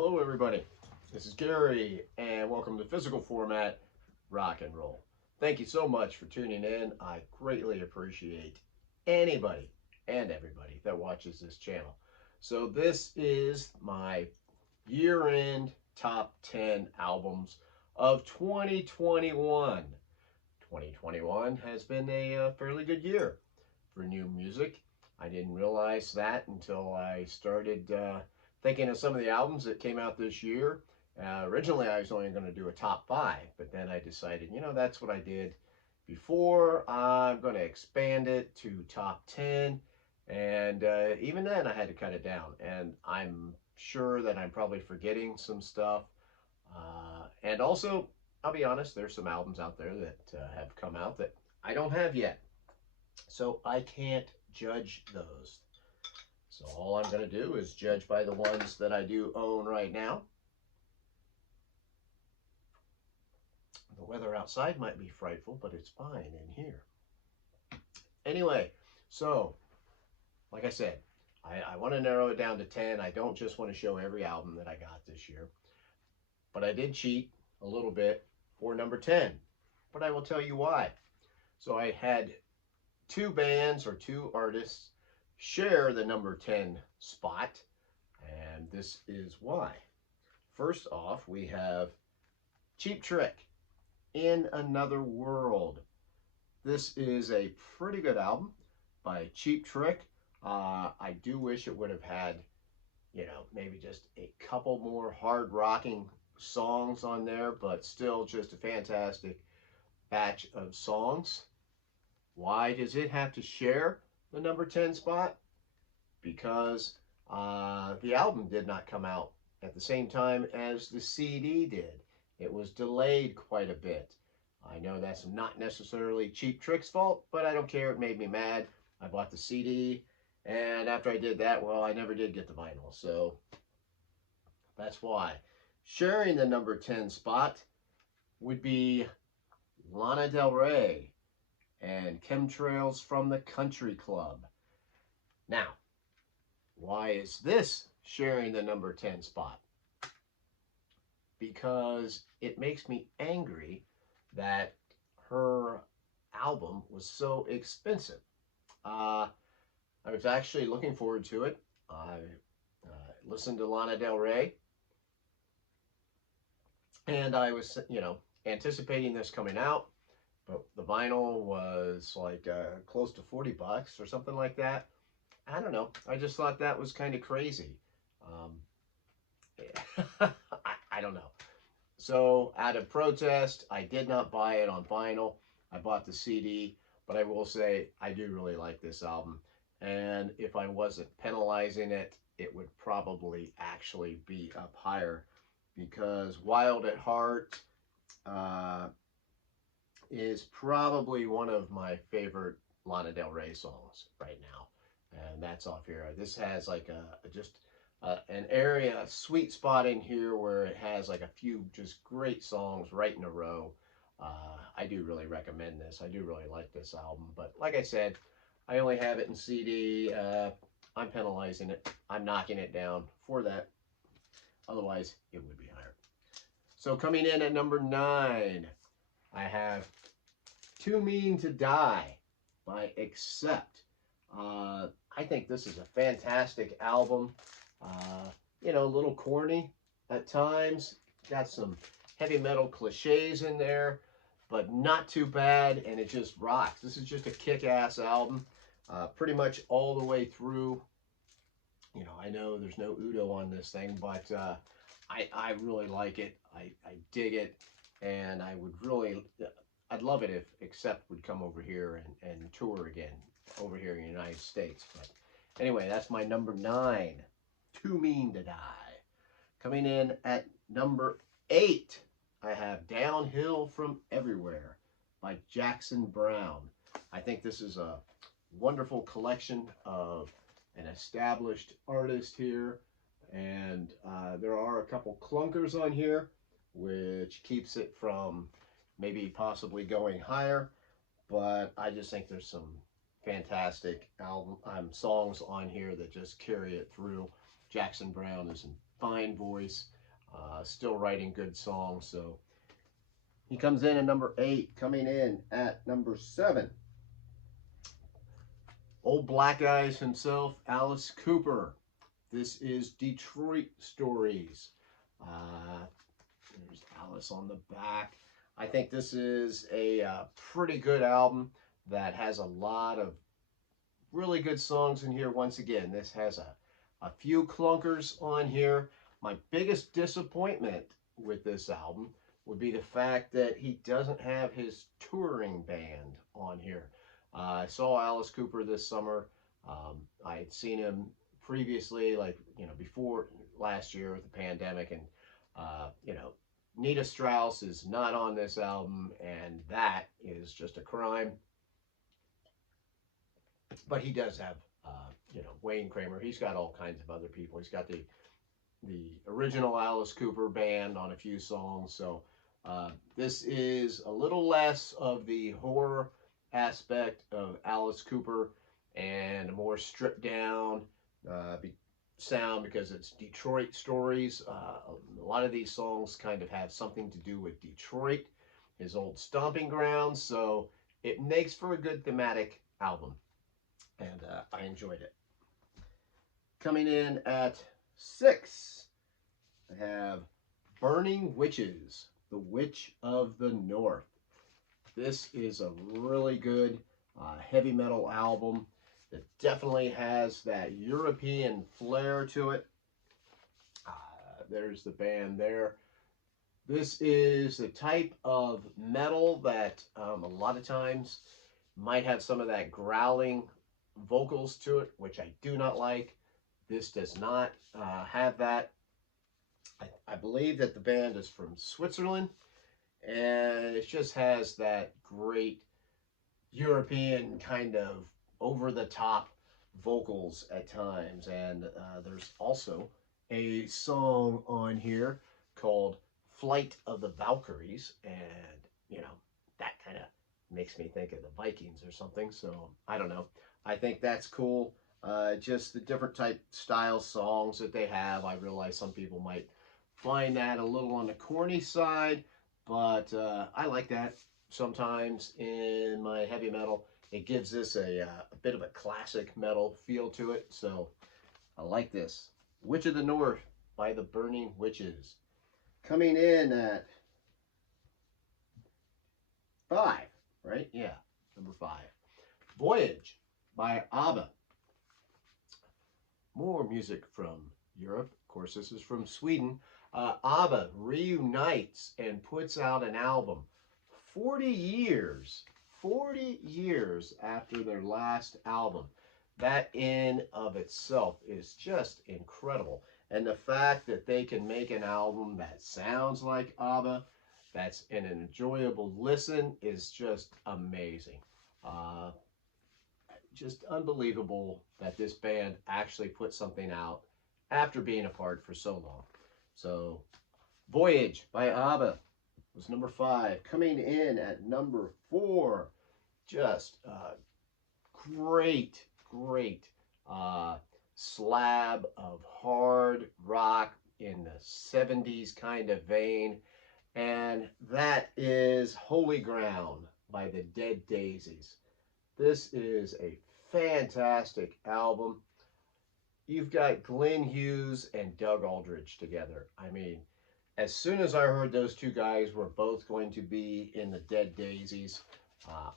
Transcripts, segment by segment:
Hello, everybody. This is Gary, and welcome to Physical Format Rock and Roll. Thank you so much for tuning in. I greatly appreciate anybody and everybody that watches this channel. So, this is my year end top 10 albums of 2021. 2021 has been a fairly good year for new music. I didn't realize that until I started thinking of some of the albums that came out this year. Originally, I was only going to do a top 5, but then I decided, that's what I did before. I'm going to expand it to top 10. And even then, I had to cut it down. And I'm sure that I'm probably forgetting some stuff. And also, I'll be honest, there's some albums out there that have come out that I don't have yet. So I can't judge those. So all I'm going to do is judge by the ones that I do own right now. The weather outside might be frightful, but it's fine in here. Anyway, so like I said, I want to narrow it down to 10. I don't just want to show every album that I got this year, but I did cheat a little bit for number 10, but I will tell you why. So I had two bands or two artists share the number 10 spot, and this is why. First off, we have Cheap Trick, In Another World. This is a pretty good album by Cheap Trick. I do wish it would have had, maybe just a couple more hard rocking songs on there, but still just a fantastic batch of songs. Why does it have to share the number 10 spot? Because the album did not come out at the same time as the CD did. It was delayed quite a bit. I know that's not necessarily Cheap Trick's fault, but I don't care. It made me mad. I bought the CD, and after I did that, well, I never did get the vinyl, so that's why. Sharing the number 10 spot would be Lana Del Rey and Chemtrails from the Country Club. Now, why is this sharing the number 10 spot? Because it makes me angry that her album was so expensive. I was actually looking forward to it. I listened to Lana Del Rey, and I was, anticipating this coming out. But the vinyl was like close to 40 bucks or something like that. I don't know. I just thought that was kind of crazy. I don't know. So out of protest, I did not buy it on vinyl. I bought the CD, but I will say I do really like this album. And if I wasn't penalizing it, it would probably actually be up higher, because Wild at Heart is probably one of my favorite Lana Del Rey songs right now, and that's off here. This has like an area, a sweet spot in here where it has like a few just great songs right in a row. I do really recommend this. I do really like this album, but like I said, I only have it in CD. I'm penalizing it. I'm knocking it down for that. Otherwise, it would be higher. So coming in at number 9, I have Too Mean to Die by Accept. I think this is a fantastic album. A little corny at times. Got some heavy metal cliches in there, but not too bad, and it just rocks. This is just a kick-ass album, pretty much all the way through. I know there's no Udo on this thing, but I really like it. I dig it, and I'd love it if Accept would come over here and tour again over here in the United States. But anyway, that's my number 9, Too Mean to Die. Coming in at number 8, I have Downhill from Everywhere by Jackson Browne. I think this is a wonderful collection of an established artist here, and there are a couple clunkers on here, which keeps it from maybe possibly going higher, but I just think there's some fantastic songs on here that just carry it through. Jackson Browne is fine voice, still writing good songs. So he comes in at number 8. Coming in at number 7, old Black Eyes himself, Alice Cooper. This is Detroit Stories. There's Alice on the back. I think this is a pretty good album that has a lot of really good songs in here. Once again, this has a few clunkers on here. My biggest disappointment with this album would be the fact that he doesn't have his touring band on here. I saw Alice Cooper this summer. I had seen him previously, like, before last year with the pandemic, and, Nita Strauss is not on this album, and that is just a crime. But he does have, Wayne Kramer. He's got all kinds of other people. He's got the original Alice Cooper band on a few songs. So this is a little less of the horror aspect of Alice Cooper and a more stripped down sound, because it's Detroit Stories. A lot of these songs kind of have something to do with Detroit, his old stomping grounds. So it makes for a good thematic album, and I enjoyed it. Coming in at 6, I have Burning Witches, The Witch of the North. This is a really good heavy metal album that definitely has that European flair to it. There's the band there. This is the type of metal that a lot of times might have some of that growling vocals to it, which I do not like. This does not have that. I believe that the band is from Switzerland, and it just has that great European kind of over-the-top vocals at times. And there's also a song on here called Flight of the Valkyries, and that kind of makes me think of the Vikings or something. So I don't know. I think that's cool. Just the different type style songs that they have. I realize some people might find that a little on the corny side, but I like that sometimes in my heavy metal. It gives this a bit of a classic metal feel to it, so I like this. Witch of the North by the Burning Witches. Coming in at 5, right? Yeah, number 5. Voyage by ABBA. More music from Europe. Of course, this is from Sweden. ABBA reunites and puts out an album 40 years after their last album. That in of itself is just incredible. And the fact that they can make an album that sounds like ABBA, that's an enjoyable listen, is just amazing. Just unbelievable that this band actually put something out after being apart for so long. So, Voyage by ABBA was number 5. Coming in at number 4, just great slab of hard rock in the 70s kind of vein, and that is Holy Ground by the Dead Daisies. This is a fantastic album. You've got Glenn Hughes and Doug Aldrich together. I mean, as soon as I heard those two guys were both going to be in the Dead Daisies,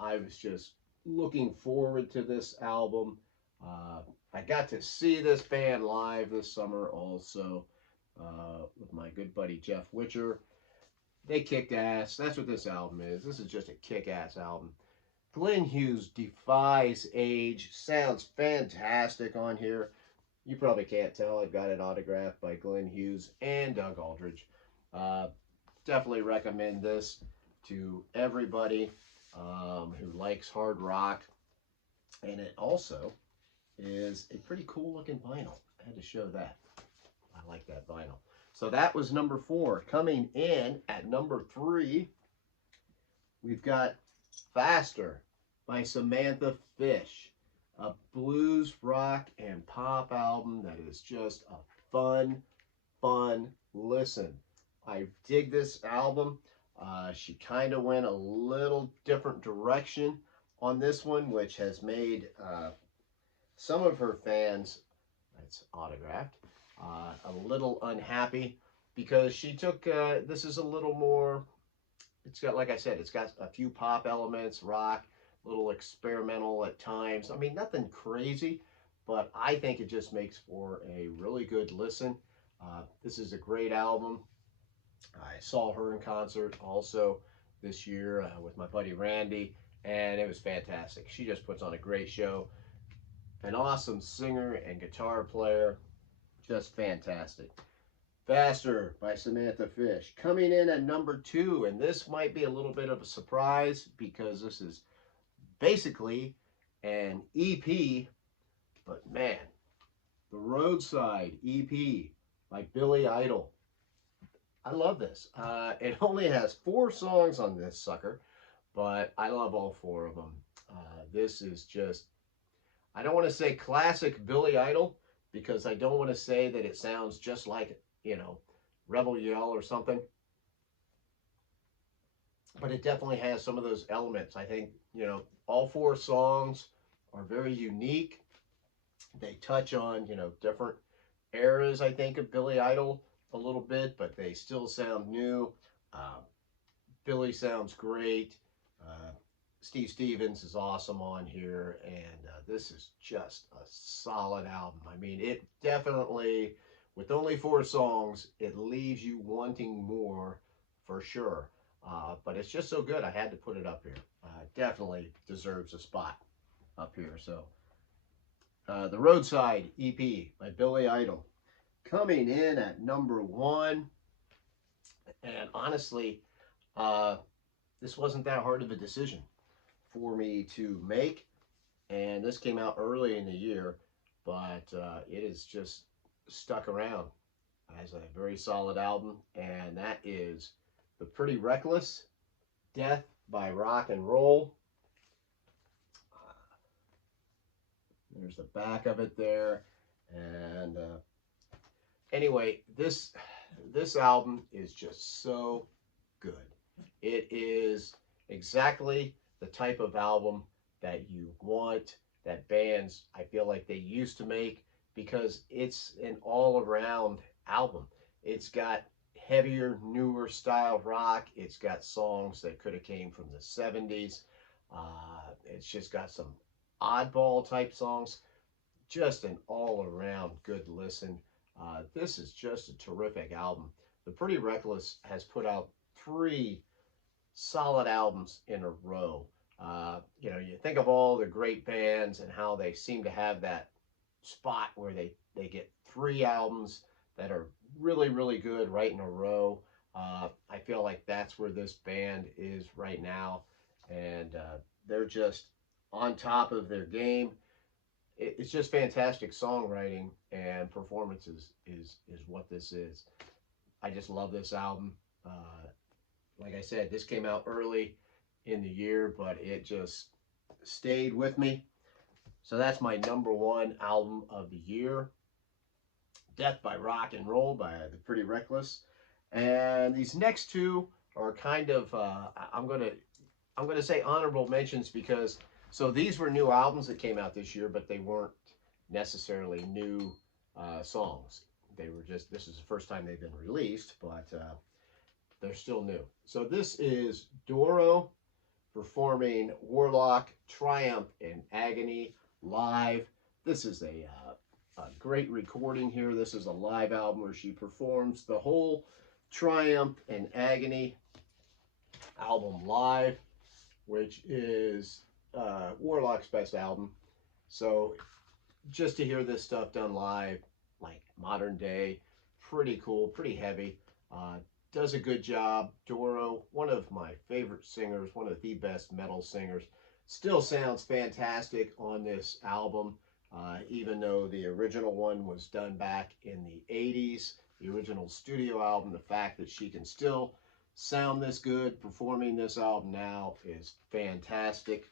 I was just looking forward to this album. I got to see this band live this summer also with my good buddy Jeff Witcher. They kicked ass. That's what this album is. This is just a kick-ass album. Glenn Hughes defies age. Sounds fantastic on here. You probably can't tell. I've got it autographed by Glenn Hughes and Doug Aldrich. Definitely recommend this to everybody who likes hard rock. And it also is a pretty cool looking vinyl. I had to show that. I like that vinyl. So that was number 4. Coming in at number 3, we've got Faster by Samantha Fish, a blues, rock, and pop album that is just a fun, fun listen. I dig this album. She kind of went a little different direction on this one, which has made some of her fans, it's autographed, a little unhappy because she took, this is a little more, it's got, like I said, it's got a few pop elements, rock, a little experimental at times. I mean, nothing crazy, but I think it just makes for a really good listen. This is a great album. I saw her in concert also this year with my buddy Randy, and it was fantastic. She just puts on a great show. An awesome singer and guitar player, just fantastic. Faster by Samantha Fish. Coming in at number 2, and this might be a little bit of a surprise because this is basically an EP, but man, the Roadside EP by Billy Idol. I love this. It only has 4 songs on this sucker, but I love all 4 of them. This is just, I don't want to say classic Billy Idol because I don't want to say that it sounds just like, Rebel Yell or something. But it definitely has some of those elements. I think, all 4 songs are very unique. They touch on, different eras, I think, of Billy Idol a little bit, but they still sound new. Uh, Billy sounds great. Uh, Steve Stevens is awesome on here, and this is just a solid album. I mean, it definitely, with only 4 songs, it leaves you wanting more for sure. But it's just so good, I had to put it up here. Definitely deserves a spot up here. So, the Roadside EP by Billy Idol coming in at number 1. And honestly, this wasn't that hard of a decision for me to make. And this came out early in the year, but it is just stuck around as a very solid album. And that is The Pretty Reckless, Death by Rock and Roll. There's the back of it there. And anyway, this album is just so good. It is exactly the type of album that you want, that bands, I feel like they used to make, because it's an all-around album. It's got heavier, newer style rock. It's got songs that could have came from the 70s. It's just got some oddball type songs. Just an all-around good listen. This is just a terrific album. The Pretty Reckless has put out 3 solid albums in a row. You think of all the great bands and how they seem to have that spot where they get 3 albums that are really, really good right in a row. I feel like that's where this band is right now. And they're just on top of their game. It's just fantastic songwriting and performances is what this is. I just love this album. Like I said, this came out early in the year, but it just stayed with me. So that's my number 1 album of the year. Death by Rock and Roll by The Pretty Reckless. And these next 2 are kind of I'm gonna say honorable mentions because so these were new albums that came out this year, but they weren't necessarily new songs. They were just, this is the first time they've been released, but they're still new. So this is Doro performing Warlock, Triumph, and Agony live. This is a great recording here. This is a live album where she performs the whole Triumph and Agony album live, which is Warlock's best album. So just to hear this stuff done live, like modern day, pretty cool, pretty heavy. Does a good job. Doro, one of my favorite singers, one of the best metal singers, still sounds fantastic on this album, even though the original one was done back in the 80s, the original studio album. The fact that she can still sound this good performing this album now is fantastic.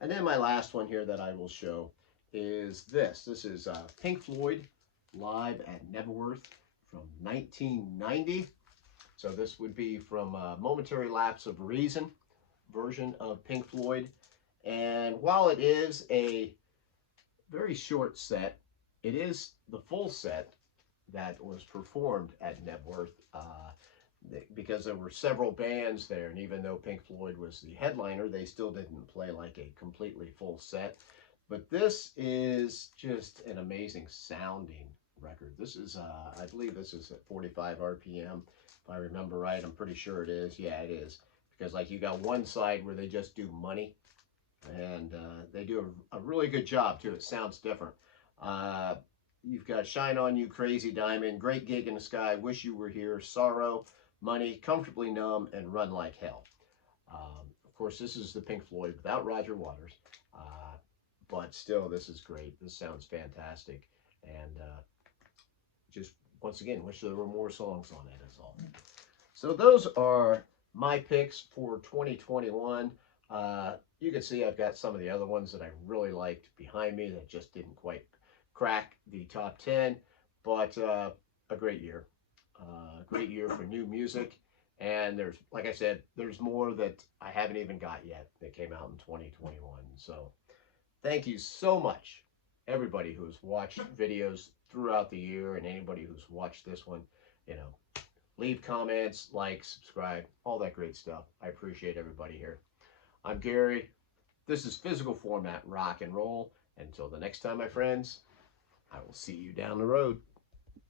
And then my last one here that I will show is this. This is Pink Floyd live at Nebworth from 1990. So this would be from Momentary Lapse of Reason version of Pink Floyd. And while it is a very short set, it is the full set that was performed at Nebworth because there were several bands there. And even though Pink Floyd was the headliner, they still didn't play like a completely full set. But this is just an amazing sounding record. This is, I believe this is at 45 RPM. If I remember right, I'm pretty sure it is. Yeah, it is. Because like you got one side where they just do Money, and they do a really good job too. It sounds different. You've got Shine On You, Crazy Diamond, Great Gig in the Sky, Wish You Were Here, Sorrow, Money, Comfortably Numb, and Run Like Hell. Of course, this is the Pink Floyd without Roger Waters. But still, this is great. This sounds fantastic. And just, once again, wish there were more songs on it, is all. So those are my picks for 2021. You can see I've got some of the other ones that I really liked behind me that just didn't quite crack the top 10. But a great year. Great year for new music. And there's, like I said, there's more that I haven't even got yet that came out in 2021. So thank you so much, everybody who's watched videos throughout the year, and anybody who's watched this one. You know, leave comments, like, subscribe, all that great stuff. I appreciate everybody here. I'm Gary. This is Physical Format Rock and Roll. Until the next time, my friends, I will see you down the road.